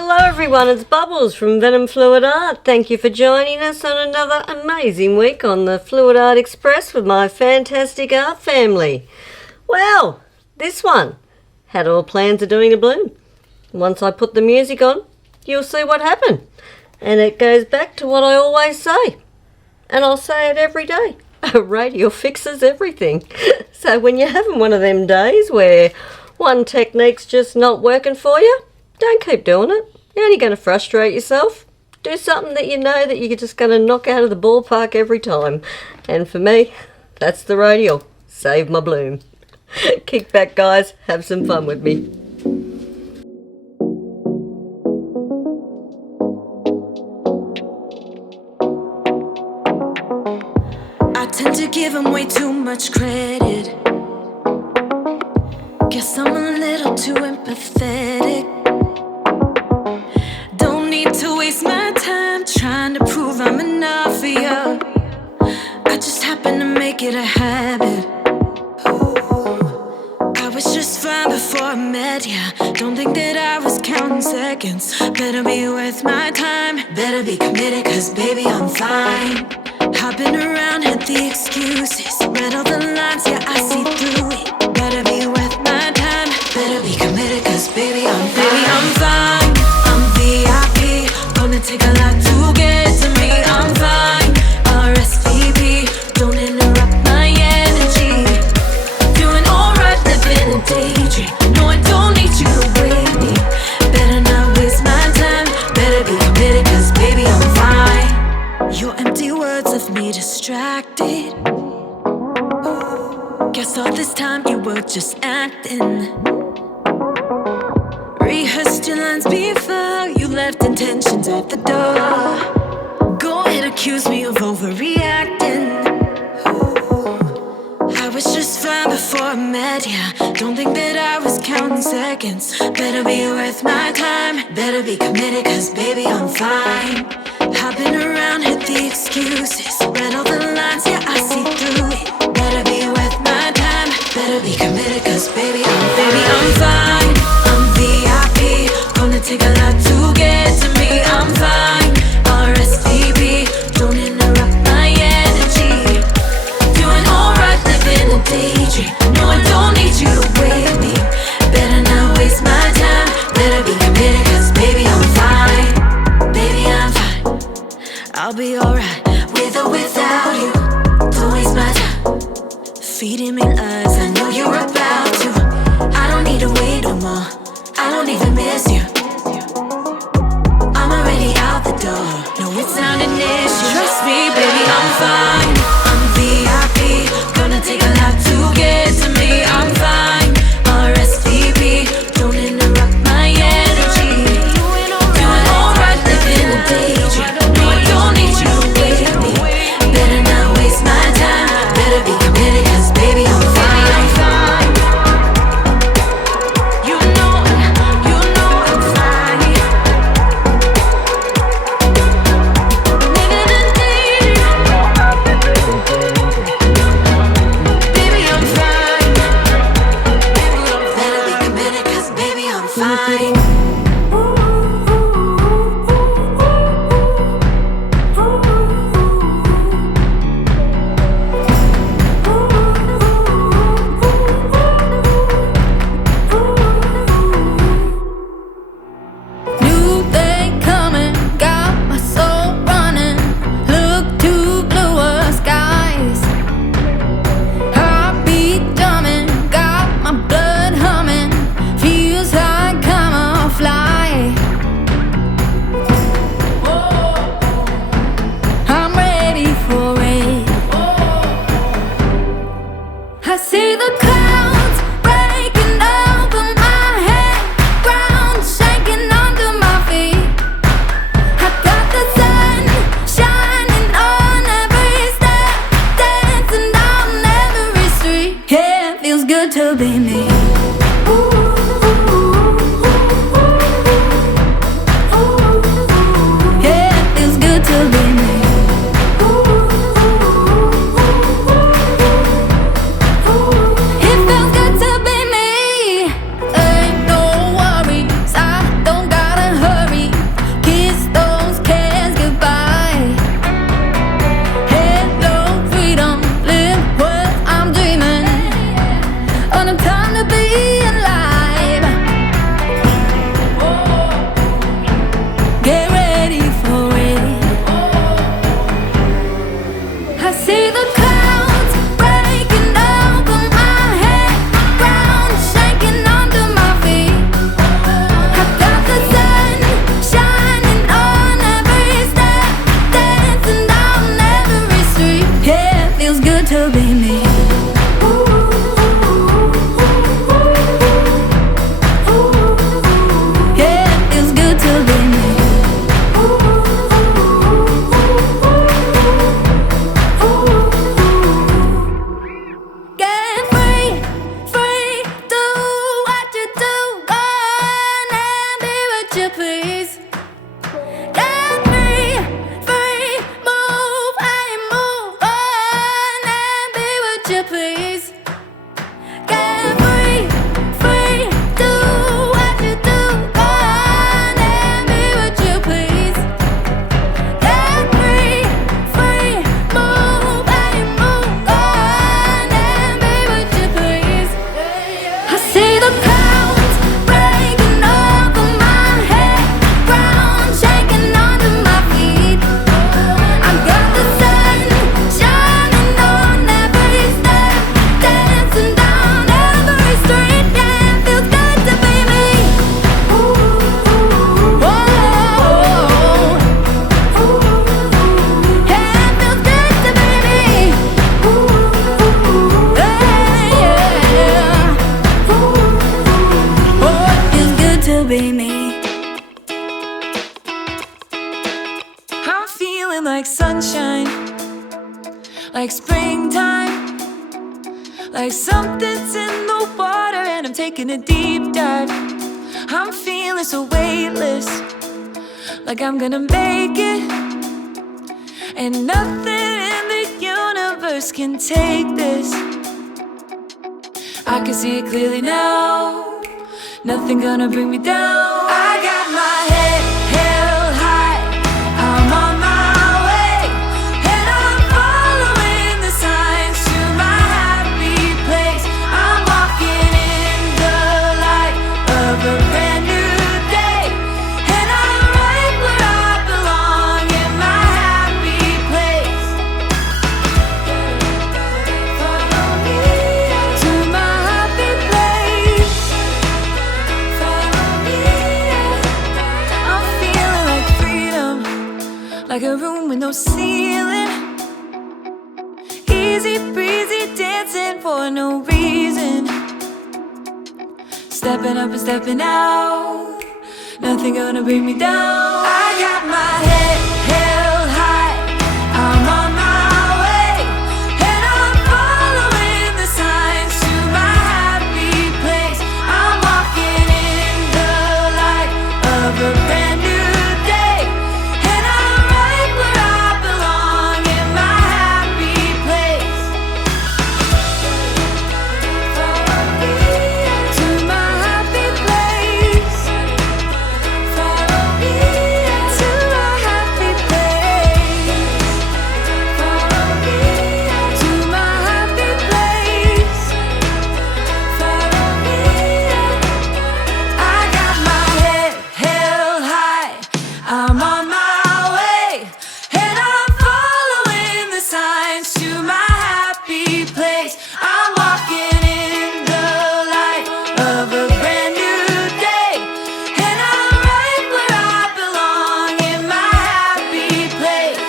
Hello everyone, it's Bubbles from venomfluidart. Thank you for joining us on another amazing week on the Fluid Art Express with my fantastic art family. Well, this one had all plans of doing a bloom. Once I put the music on, you'll see what happened. And it goes back to what I always say, and I'll say it every day. A radio fixes everything. So when you're having one of them days where one technique's just not working for you, don't keep doing it. You're only going to frustrate yourself. Do something that you know that you're just going to knock out of the ballpark every time. And for me, that's the radial. Save my bloom. Kick back, guys. Have some fun with me. I tend to give him way too much credit. Guess I'm a little too empathetic. To waste my time trying to prove I'm enough for you. I just happen to make it a habit. I was just fine before I met ya. Don't think that I was counting seconds. Better be worth my time. Better be committed, cause baby I'm fine. Hopping around, hit the excuses. Read all the lines, yeah I see through it. Better be worth my time. Better be committed, cause baby I'm fine. Baby I'm fine. I'm VIP. Gonna take a lot to get to me. I'm fine. RSVP. Don't interrupt my energy. Doing alright, living a daydream. No, I don't need you to wait me. Better not waste my time. Better be committed, cause baby I'm fine. Your empty words left me distracted. Guess all this time you were just acting. Rehearsed your lines before you left intentions at the door. Go ahead, accuse me of overreacting. I was just fine before I met ya. Don't think that I was counting seconds. Better be worth my time. Better be committed, cause baby I'm fine. Hopping around, hit the excuses. Read all the lines, yeah I see through it. Better be worth my time. Better be committed, cause baby I'm fine. I'm VIP. Gonna take a lot to get to me. I'm fine. RSVP. Don't interrupt my energy. Doing alright, living a daydream. No, I don't need you to wait me. Better not waste my time. Better be committed, cause baby I'm fine. Baby I'm fine. I'll be alright, with or without you. Don't waste my time. Feeding me lies, I know you're about to. I don't need to wait no more. I don't even miss you. I'm already out the door. No, it's not an issue. Trust me, baby, I'm fine. I'm VIP. Gonna take a lot to get to me. I'm fine. RSVP. Don't interrupt my energy. Doing alright, living a daydream. No, I don't need you to wait me. Better not waste my time. Better be committed, cause baby I'm fine. be me. I'm feeling like sunshine, like springtime, like something's in the water and I'm taking a deep dive. I'm feeling so weightless, like I'm gonna make it, and nothing in the universe can take this. I can see it clearly now, nothing gonna bring me down. I got my head held high, I'm on my way, and I'm following the signs to my happy place. I'm walking in the light of a brand new day, and I'm right where I belong in my happy place. Follow me to my happy place. Follow me. I'm feeling like freedom, like a room with no ceiling. Easy breezy dancing for no reason. Stepping up and stepping out, nothing gonna bring me down. I got my head held high, I'm on my way, and I'm following the signs to my happy place. I'm walking in the light of a brand new day, and I'm right where I belong in my happy place. Follow me to my happy place. Follow me to my happy place. Follow me to my happy place. Follow me. I got my head held high, I'm on my way, and I'm following the signs to my happy place. I'm walking in the light of a brand new day, and I'm right where I belong in my happy place.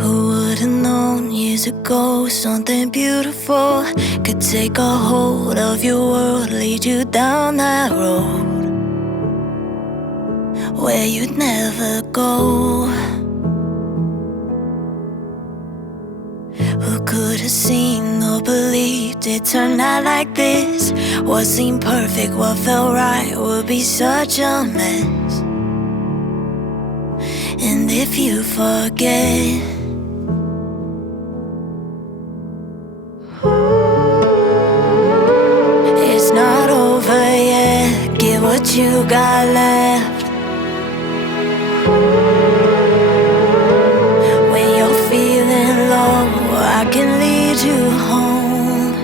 Who would've known years ago something beautiful could take a hold of your world, lead you down that road where you'd never go? Who could have seen or believed it turned out like this? What seemed perfect, what felt right would be such a mess. And if you forget, it's not over yet. Give what you got left. When you're feeling low, I can lead you home.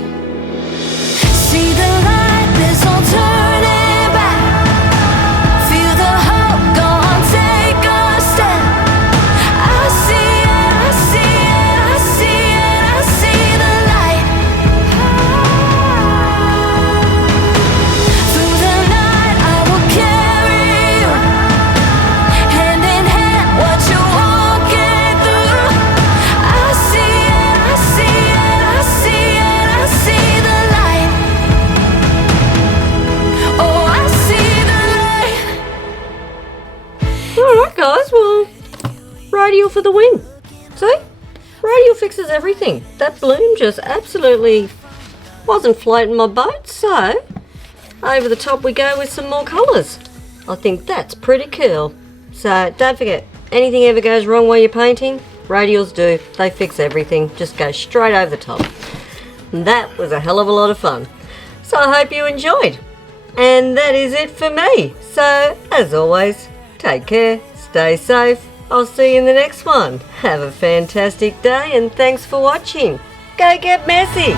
See the light, there's no turning back. Feel the hope, go on, take a step. I see it, I see it, I see it, I see the light. Through the night I will carry you, hand in hand, what you're walking through. I see it, I see it, I see it, I see the light. Oh, I see the light. Alright guys, well, radial for the win. See? Radial fixes everything. That bloom just absolutely wasn't floating my boat, so over the top we go with some more colours. I think that's pretty cool. So don't forget, anything ever goes wrong while you're painting, radials do. They fix everything. Just go straight over the top. And that was a hell of a lot of fun. So I hope you enjoyed. And that is it for me. So as always, take care, stay safe. I'll see you in the next one. Have a fantastic day and thanks for watching. Go get messy.